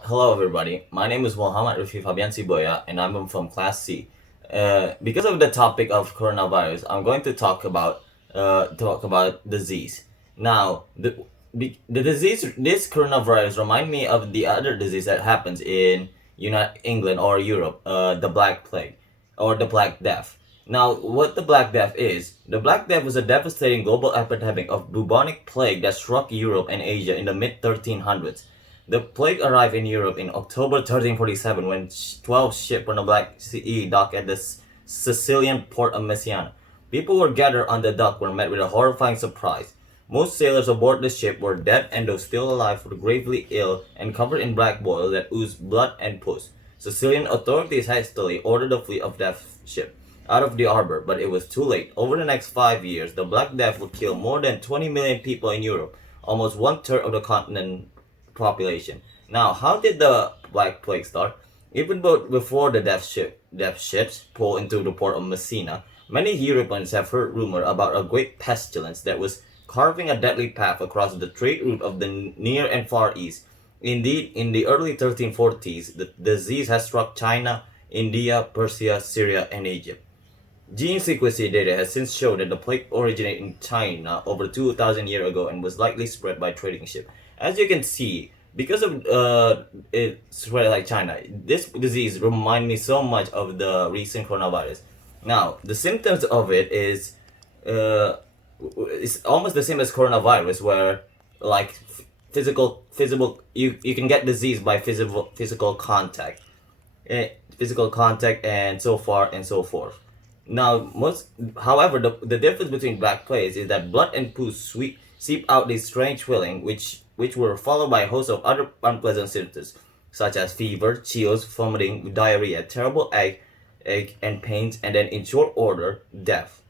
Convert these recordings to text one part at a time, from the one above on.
Hello, everybody. My name is Muhammad Rafi Fabian Siboya, and I'm from Class C. Because of the topic of coronavirus, I'm going to talk about disease. Now, the disease, this coronavirus, remind me of the other disease that happens in United England or Europe, the Black Plague or the Black Death. Now, what the Black Death is? The Black Death was a devastating global epidemic of bubonic plague that struck Europe and Asia in the mid 1300s. The plague arrived in Europe in October 1347 when 12 ships from the Black Sea docked at the Sicilian port of Messina. People who were gathered on the dock were met with a horrifying surprise. Most sailors aboard the ship were dead, and those still alive were gravely ill and covered in black boils that oozed blood and pus. Sicilian authorities hastily ordered the fleet of death ship out of the harbor, but it was too late. Over the next 5 years, the Black Death would kill more than 20 million people in Europe, almost one-third of the continent population. Now, how did the Black Plague start? Even before the death ships pulled into the port of Messina, many Europeans have heard rumor about a great pestilence that was carving a deadly path across the trade route of the Near and Far East. Indeed, in the early 1340s, the disease has struck China, India, Persia, Syria, and Egypt. Gene sequencing data has since shown that the plague originated in China over 2,000 years ago and was likely spread by trading ship. As you can see, because of it spread like China, this disease remind me so much of the recent coronavirus. Now, the symptoms of it is uh, it's almost the same as coronavirus, where like physical you can get disease by physical contact, physical contact, and so far and so forth. Now, however, the difference between black plagues is that blood and pus seep out this strange feeling, which were followed by a host of other unpleasant symptoms, such as fever, chills, vomiting, diarrhea, terrible ache and pains, and then in short order, death.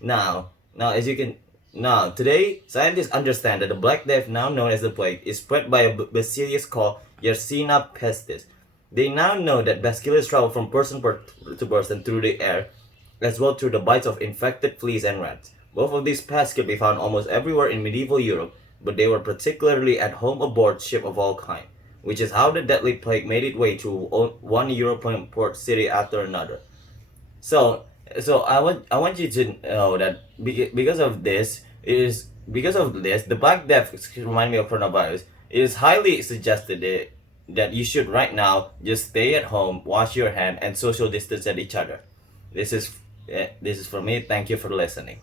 Now, now as you can now today, scientists understand that the Black Death, now known as the plague, is spread by a bacillus called Yersinia pestis. They now know that bacillus travel from person to person through the air, as well through the bites of infected fleas and rats. Both of these pests could be found almost everywhere in medieval Europe, but they were particularly at home aboard ship of all kind, which is how the deadly plague made its way through one European port city after another. So, so I want you to know that because of this, the Black Death remind me of coronavirus. It is highly suggested that you should right now just stay at home, wash your hand, and social distance at each other. This is this is for me. Thank you for listening.